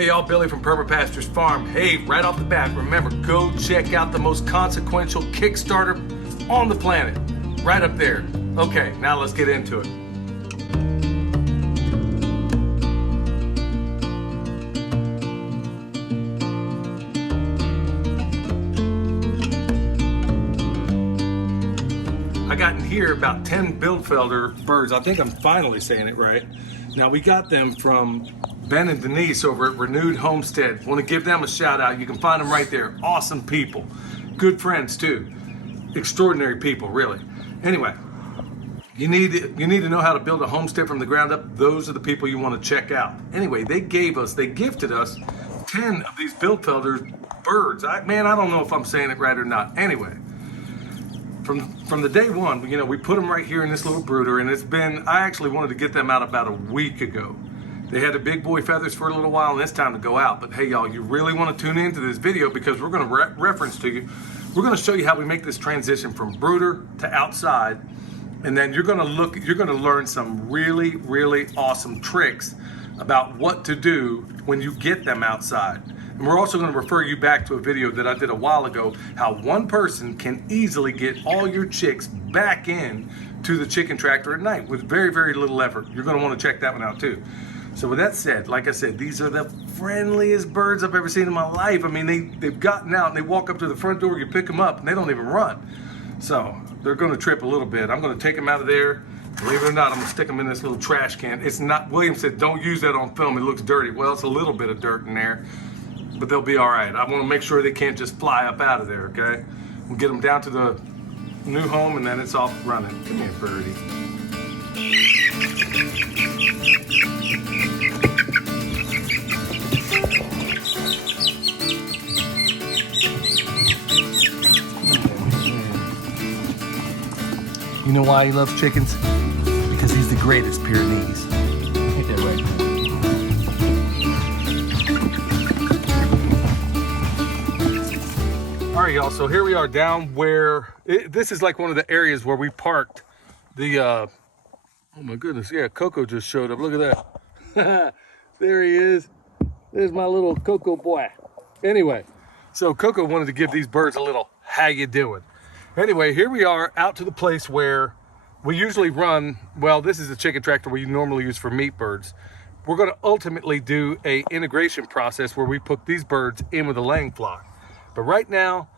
Hey y'all, Billy from Perma Pastures Farm. Hey, right off the bat, remember, go check out the most consequential Kickstarter on the planet. Right up there. Okay, now let's get into it. I got in here about 10 Bildfelder birds. I think I'm finally saying it right. Now we got them from Ben and Denise over at Renewed Homestead. Want to give them a shout out. You can find them right there. Awesome people. Good friends too. Extraordinary people, really. Anyway, you need to know how to build a homestead from the ground up. Those are the people you want to check out. Anyway, they gifted us 10 of these Bildfelder birds. Man, I don't know if I'm saying it right or not. Anyway, from the day one, we put them right here in this little brooder, and I actually wanted to get them out about a week ago. They had the big boy feathers for a little while, and it's time to go out. But hey, y'all, you really want to tune into this video because we're going to reference to you. We're going to show you how we make this transition from brooder to outside, and then you're going to learn some really, really awesome tricks about what to do when you get them outside. And we're also going to refer you back to a video that I did a while ago, how one person can easily get all your chicks back in to the chicken tractor at night with very, very little effort. You're going to want to check that one out too. So with that said, like I said, these are the friendliest birds I've ever seen in my life. I mean, they've gotten out and they walk up to the front door, you pick them up, and they don't even run. So they're going to trip a little bit. I'm going to take them out of there. Believe it or not, I'm going to stick them in this little trash can. It's not, William said, don't use that on film. It looks dirty. Well, it's a little bit of dirt in there, but they'll be all right. I want to make sure they can't just fly up out of there, okay? We'll get them down to the new home, and then it's off running. Come here, birdie. You know why he loves chickens? Because he's the greatest Pyrenees. Hit that right now. All right, y'all, so here we are down where, this is like one of the areas where we parked the, oh my goodness, yeah, Coco just showed up, look at that. There he is. There's my little Coco boy. Anyway, so Coco wanted to give these birds a little, how you doing? Anyway, here we are out to the place where we usually run, well, this is the chicken tractor we normally use for meat birds. We're going to ultimately do a integration process where we put these birds in with a laying flock. But right now,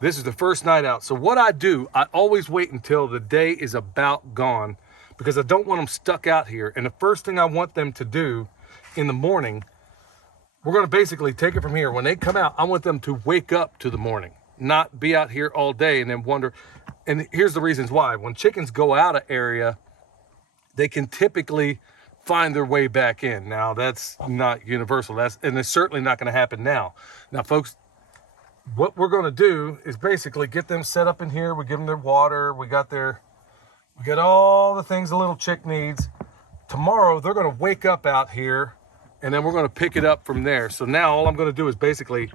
this is the first night out. So what I do, I always wait until the day is about gone because I don't want them stuck out here. And the first thing I want them to do in the morning, we're going to basically take it from here. When they come out, I want them to wake up to the morning, not be out here all day and then wonder. And here's the reasons why. When chickens go out of area, they can typically find their way back in. Now, that's not universal. And it's certainly not going to happen now. Now, folks, what we're going to do is basically get them set up in here. We give them their water. We got all the things a little chick needs. Tomorrow, they're going to wake up out here, and then we're going to pick it up from there. So now all I'm going to do is basically,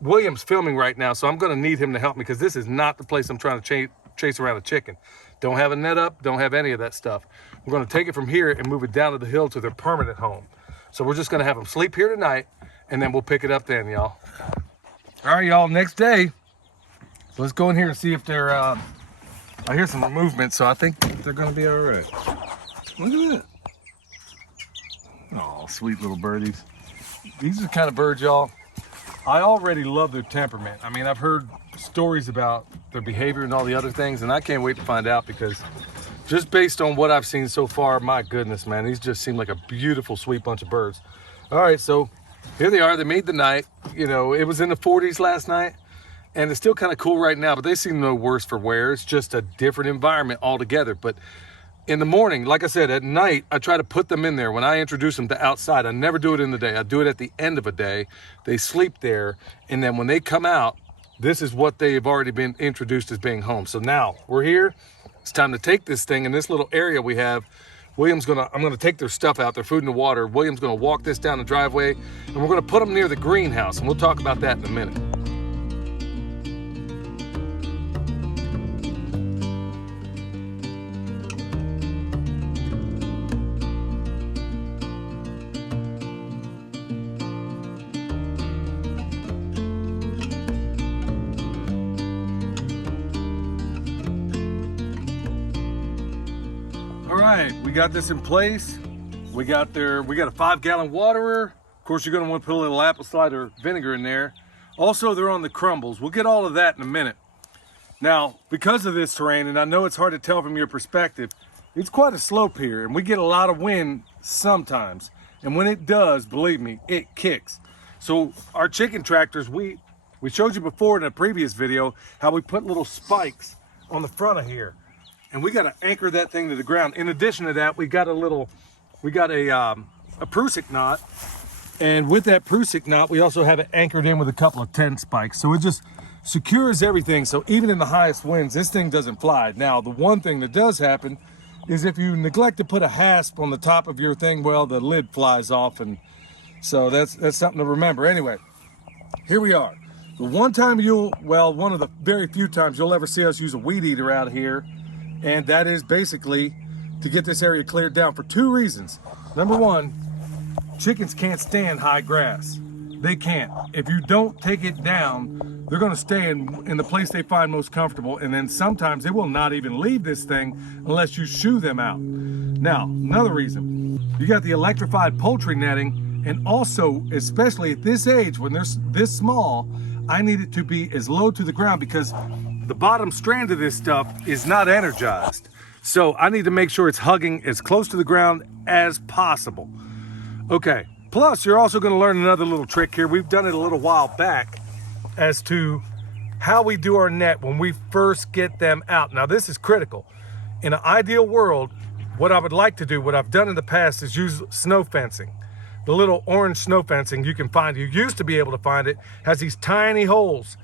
William's filming right now, so I'm going to need him to help me because this is not the place I'm trying to chase around a chicken. Don't have a net up, don't have any of that stuff. We're going to take it from here and move it down to the hill to their permanent home. So we're just going to have them sleep here tonight, and then we'll pick it up then, y'all. All right, y'all, next day. So let's go in here and see if they're, I hear some movement, so I think they're going to be all right. Look at that. Oh, sweet little birdies. These are the kind of birds, y'all, I already love their temperament. I mean, I've heard stories about their behavior and all the other things, and I can't wait to find out because just based on what I've seen so far, my goodness, man, these just seem like a beautiful, sweet bunch of birds. All right, so here they are. They made the night. It was in the 40s last night, and it's still kind of cool right now, but they seem no worse for wear. It's just a different environment altogether. But in the morning, like I said, at night, I try to put them in there. When I introduce them to outside, I never do it in the day. I do it at the end of a day. They sleep there, and then when they come out, this is what they've already been introduced as being home. So now we're here. It's time to take this thing in this little area we have. I'm gonna take their stuff out, their food and the water. William's gonna walk this down the driveway, and we're gonna put them near the greenhouse, and we'll talk about that in a minute. right, we got this in place. We got a 5-gallon waterer. Of course, you're gonna want to put a little apple cider vinegar in there. Also, they're on the crumbles. We'll get all of that in a minute. Now, because of this terrain, and I know it's hard to tell from your perspective, it's quite a slope here, and we get a lot of wind sometimes. And when it does, believe me, it kicks. So our chicken tractors, we showed you before in a previous video how we put little spikes on the front of here, and we got to anchor that thing to the ground. In addition to that, we got a Prusik knot, and with that Prusik knot, we also have it anchored in with a couple of 10 spikes. So it just secures everything. So even in the highest winds, this thing doesn't fly. Now, the one thing that does happen is if you neglect to put a hasp on the top of your thing, well, the lid flies off, and so that's something to remember. Anyway, here we are. The one time one of the very few times you'll ever see us use a weed eater out here, and that is basically to get this area cleared down for 2 reasons. Number one, chickens can't stand high grass. They can't. If you don't take it down, they're gonna stay in the place they find most comfortable, and then sometimes they will not even leave this thing unless you shoo them out. Now, another reason, you got the electrified poultry netting, and also, especially at this age, when they're this small, I need it to be as low to the ground because the bottom strand of this stuff is not energized. So I need to make sure it's hugging as close to the ground as possible. Okay, plus you're also gonna learn another little trick here. We've done it a little while back as to how we do our net when we first get them out. Now this is critical. In an ideal world, what I would like to do, what I've done in the past, is use snow fencing. The little orange snow fencing you can find, you used to be able to find it, has these tiny holes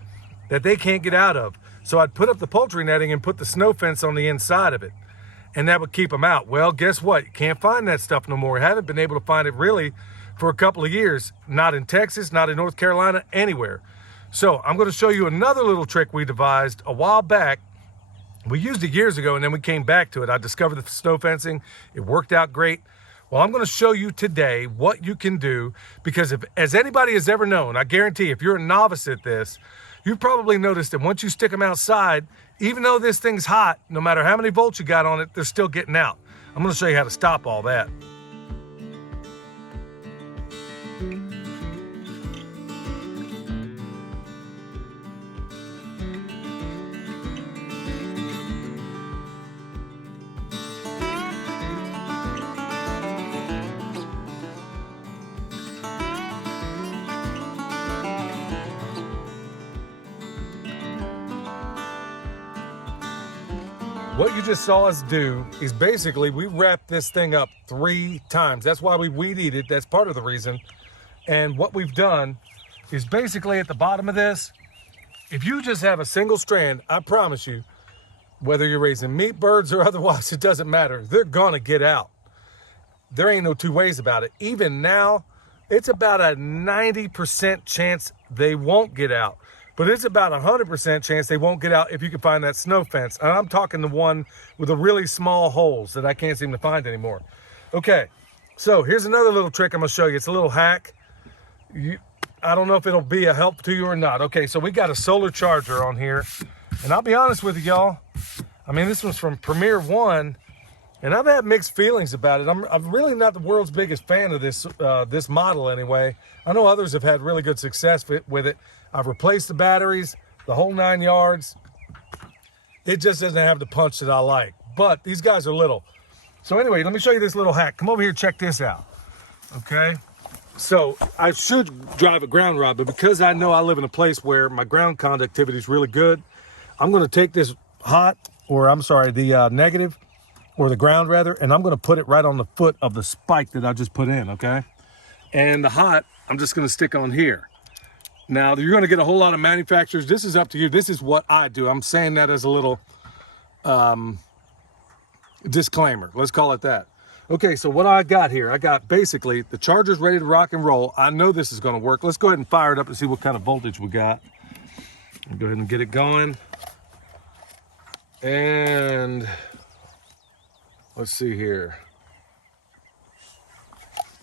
that they can't get out of. So I'd put up the poultry netting and put the snow fence on the inside of it, and that would keep them out. Well, guess what? You can't find that stuff no more. I haven't been able to find it really for a couple of years. Not in Texas, not in North Carolina, anywhere. So I'm gonna show you another little trick we devised a while back. We used it years ago and then we came back to it. I discovered the snow fencing. It worked out great. Well, I'm gonna show you today what you can do, because as anybody has ever known, I guarantee if you're a novice at this, you've probably noticed that once you stick them outside, even though this thing's hot, no matter how many volts you got on it, they're still getting out. I'm gonna show you how to stop all that. What you just saw us do is basically we wrapped this thing up 3 times. That's why we weed eat it. That's part of the reason. And what we've done is basically at the bottom of this, if you just have a single strand, I promise you, whether you're raising meat birds or otherwise, it doesn't matter. They're gonna get out. There ain't no 2 ways about it. Even now, it's about a 90% chance they won't get out. But it's about 100% chance they won't get out if you can find that snow fence. And I'm talking the one with the really small holes that I can't seem to find anymore. Okay, so here's another little trick I'm gonna show you. It's a little hack. I don't know if it'll be a help to you or not. Okay, so we got a solar charger on here. And I'll be honest with you, y'all. I mean, this one's from Premier One, and I've had mixed feelings about it. I'm really not the world's biggest fan of this model anyway. I know others have had really good success with it. I've replaced the batteries, the whole 9 yards. It just doesn't have the punch that I like, but these guys are little. So anyway, let me show you this little hack. Come over here, check this out, okay? So I should drive a ground rod, but because I know I live in a place where my ground conductivity is really good, I'm gonna take this the negative, or the ground rather, and I'm gonna put it right on the foot of the spike that I just put in, okay? And the hot, I'm just gonna stick on here. Now, you're gonna get a whole lot of manufacturers. This is up to you. This is what I do. I'm saying that as a little disclaimer. Let's call it that. Okay, so what I got here, I got basically the charger's ready to rock and roll. I know this is gonna work. Let's go ahead and fire it up and see what kind of voltage we got. I'll go ahead and get it going. And let's see here.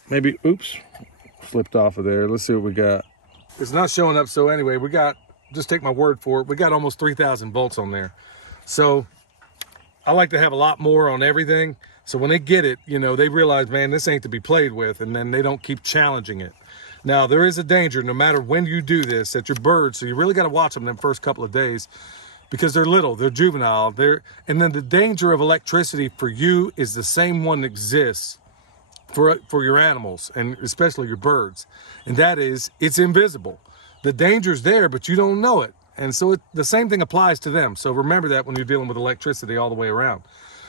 Maybe, oops, flipped off of there. Let's see what we got. It's not showing up, so anyway, we got, just take my word for it, we got almost 3,000 volts on there. So I like to have a lot more on everything. So when they get it, you know, they realize, man, this ain't to be played with, and then they don't keep challenging it. Now, there is a danger, no matter when you do this, that your birds, so you really got to watch them the first couple of days, because they're little, they're juvenile, and then the danger of electricity for you is the same one that exists for your animals, and especially your birds. And that is, it's invisible. The danger's there, but you don't know it. And so the same thing applies to them. So remember that when you're dealing with electricity all the way around.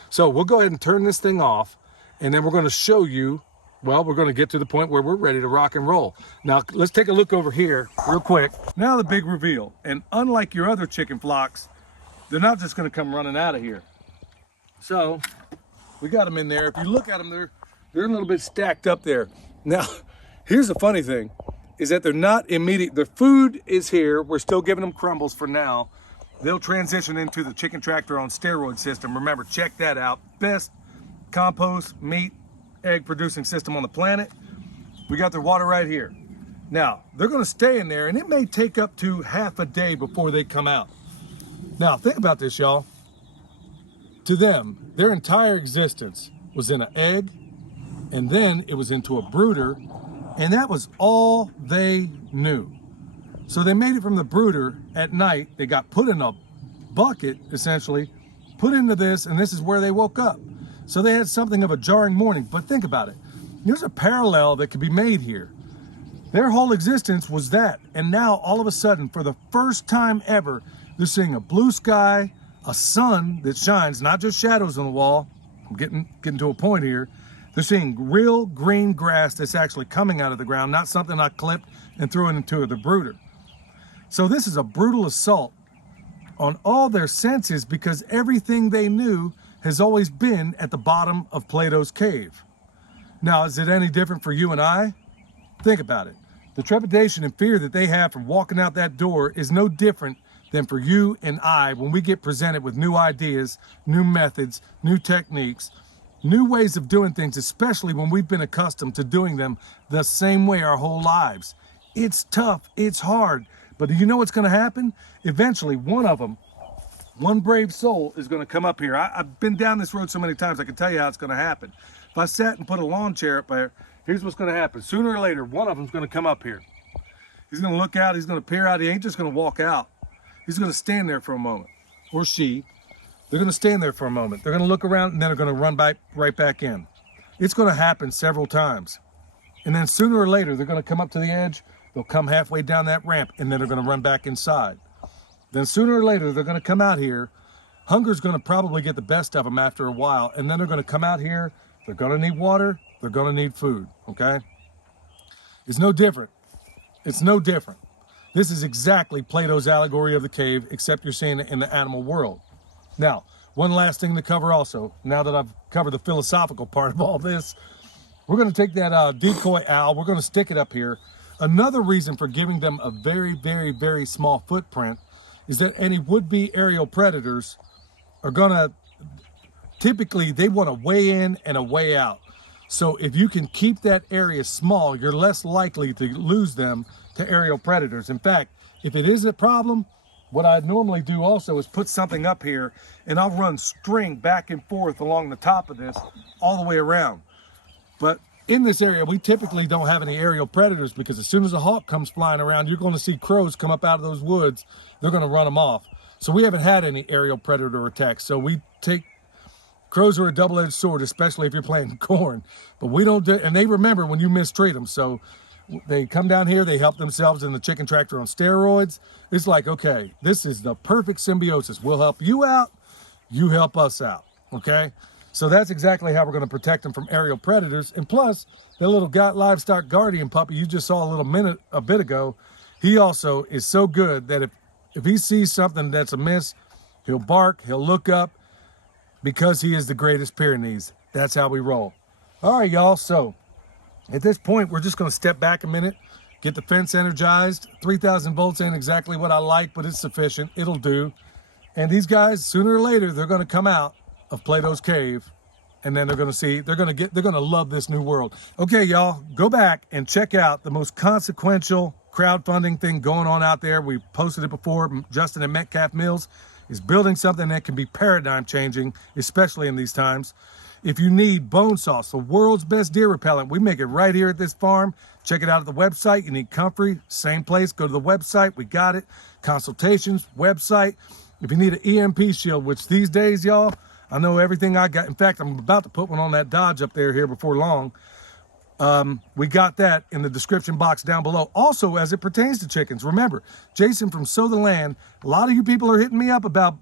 So we'll go ahead and turn this thing off, and then we're going to show you, well, we're going to get to the point where we're ready to rock and roll. Now, let's take a look over here real quick. Now the big reveal. And unlike your other chicken flocks, they're not just going to come running out of here. So we got them in there. If you look at them, they're a little bit stacked up there. Now, here's the funny thing, is that they're not immediate. Their food is here. We're still giving them crumbles for now. They'll transition into the chicken tractor on steroid system. Remember, check that out. Best compost, meat, egg producing system on the planet. We got their water right here. Now, they're gonna stay in there, and it may take up to half a day before they come out. Now, think about this, y'all. To them, their entire existence was in an egg, and then it was into a brooder, and that was all they knew. So they made it from the brooder at night. They got put in a bucket, essentially, put into this, and this is where they woke up. So they had something of a jarring morning. But think about it. There's a parallel that could be made here. Their whole existence was that. And now, all of a sudden, for the first time ever, they're seeing a blue sky, a sun that shines, not just shadows on the wall. I'm getting to a point here. They're seeing real green grass that's actually coming out of the ground, not something I clipped and threw into the brooder. So this is a brutal assault on all their senses, because everything they knew has always been at the bottom of Plato's cave. Now, is it any different for you and I? Think about it. The trepidation and fear that they have from walking out that door is no different than for you and I when we get presented with new ideas, new methods, new techniques, new ways of doing things, especially when we've been accustomed to doing them the same way our whole lives. It's tough, it's hard, but do you know what's gonna happen? Eventually, one of them, one brave soul is gonna come up here. I've been down this road so many times, I can tell you how it's gonna happen. If I sat and put a lawn chair up there, here's what's gonna happen. Sooner or later, one of them's gonna come up here. He's gonna look out, he's gonna peer out, he ain't just gonna walk out. He's gonna stand there for a moment, or she. They're gonna stand there for a moment. They're gonna look around, and then they're gonna run right back in. It's gonna happen several times. And then sooner or later, they're gonna come up to the edge, they'll come halfway down that ramp, and then they're gonna run back inside. Then sooner or later, they're gonna come out here. Hunger's gonna probably get the best of them after a while, and then they're gonna come out here, they're gonna need water, they're gonna need food, okay? It's no different. It's no different. This is exactly Plato's allegory of the cave, except you're seeing it in the animal world. Now, one last thing to cover also, now that I've covered the philosophical part of all this, we're gonna take that decoy owl, we're gonna stick it up here. Another reason for giving them a very, very, very small footprint is that any would-be aerial predators are gonna, typically they want a way in and a way out. So if you can keep that area small, you're less likely to lose them to aerial predators. In fact, if it is a problem, what I normally do also is put something up here, and I'll run string back and forth along the top of this all the way around. But in this area, we typically don't have any aerial predators, because as soon as a hawk comes flying around, you're going to see crows come up out of those woods. They're going to run them off. So we haven't had any aerial predator attacks. So we take, crows are a double-edged sword, especially if you're planting corn. But we don't do, and they remember when you mistreat them. So they come down here, they help themselves in the chicken tractor on steroids. It's like, okay, this is the perfect symbiosis. We'll help you out, you help us out, okay? So that's exactly how we're gonna protect them from aerial predators. And plus, that little livestock guardian puppy you just saw a bit ago, he also is so good that if he sees something that's amiss, he'll bark, he'll look up, because he is the greatest Pyrenees. That's how we roll. All right, y'all, so at this point, we're just gonna step back a minute, get the fence energized. 3,000 volts ain't exactly what I like, but it's sufficient, it'll do. And these guys, sooner or later, they're gonna come out of Plato's cave, and then they're gonna love this new world. Okay, y'all, go back and check out the most consequential crowdfunding thing going on out there. We posted it before. Justin at Metcalf Mills is building something that can be paradigm changing, especially in these times. If you need bone sauce, the world's best deer repellent, we make it right here at this farm. Check it out at the website. You need comfrey, same place. Go to the website. We got it. Consultations, website. If you need an EMP shield, which these days, y'all, I know everything I got. In fact, I'm about to put one on that Dodge up there here before long. We got that in the description box down below. Also, as it pertains to chickens, remember, Jason from Sow the Land, a lot of you people are hitting me up about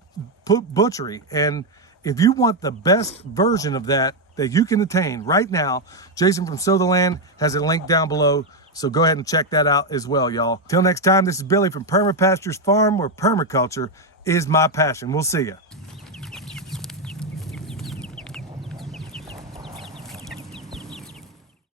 butchery. And if you want the best version of that you can attain right now, Jason from Sow the Land has it linked down below. So go ahead and check that out as well, y'all. Till next time, this is Billy from Perma Pastures Farm, where permaculture is my passion. We'll see ya.